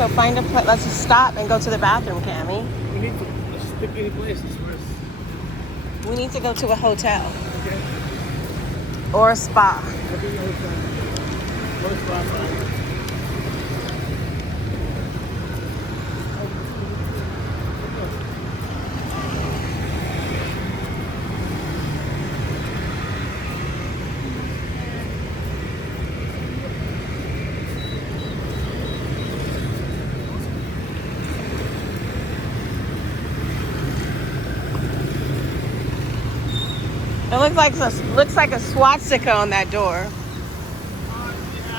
so find a place. Let's just stop and go to the bathroom, Cammy. We need to just pick any place. We need to go to a hotel. Okay. Or a spa. I'll be in the hotel. What spa? It looks like a swastika on that door. Yeah,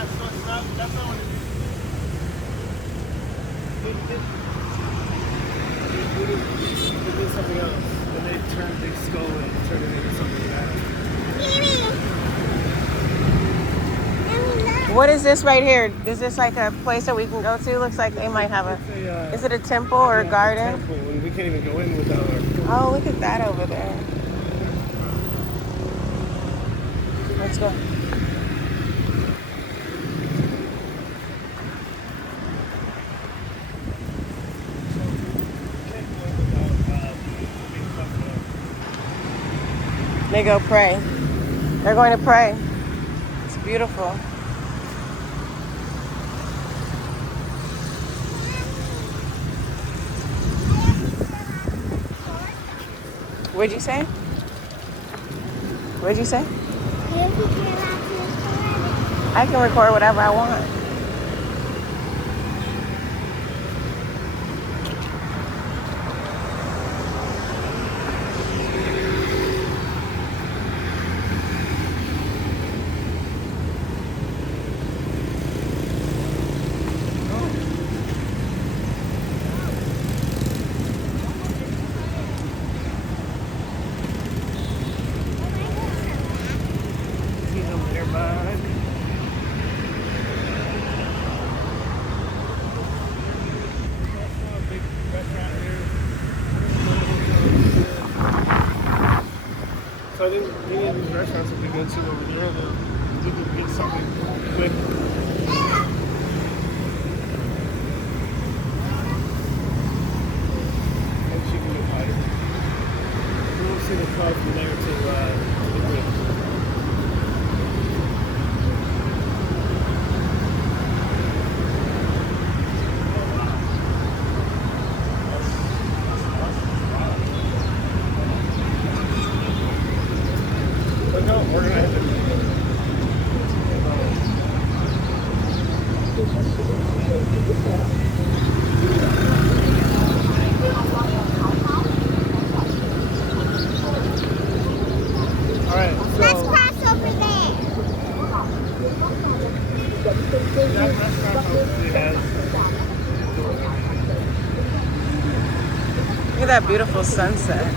so it's not, that's not what it is. They did something else. And they turned Big Skull and turned it into something bad. What is this right here? Is this like a place that we can go to? Looks like they might have a... Is it a temple or a garden? Temple, and we can't even go in without our... Oh, look at that over there. Let's go. They go pray. They're going to pray. It's beautiful. What'd you say? What'd you say? I can record whatever I want. So I think any of these restaurants that we go to over there, we can get something quick. And chicken and pie. We won't see the car from there to the bridge. We're gonna have to. All right. So let's cross over there. That restaurant hopefully has. Look at that beautiful sunset.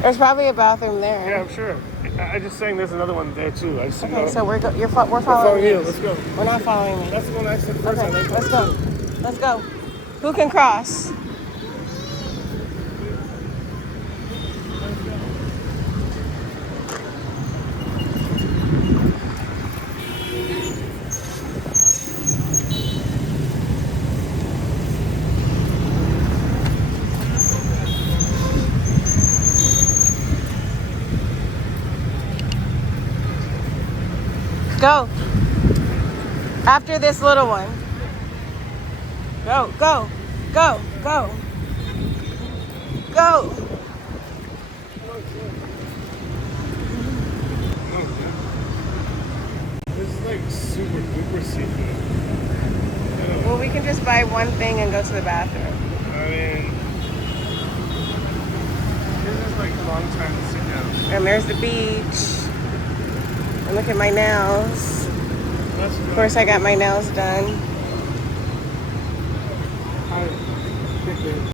There's probably a bathroom there. Yeah, I'm sure. I'm just saying there's another one there too. I just Okay, so we're following you. you. Let's go. We're not following me. That's the one I said first. Okay, let's go. Let's go. Who can cross? Go. After this little one. Go, go, go, go. Go. This is like super duper seafood. Well, we can just buy one thing and go to the bathroom. I mean, this is like a long time to sit down. And there's the beach. And look at my nails. Of course, I got my nails done.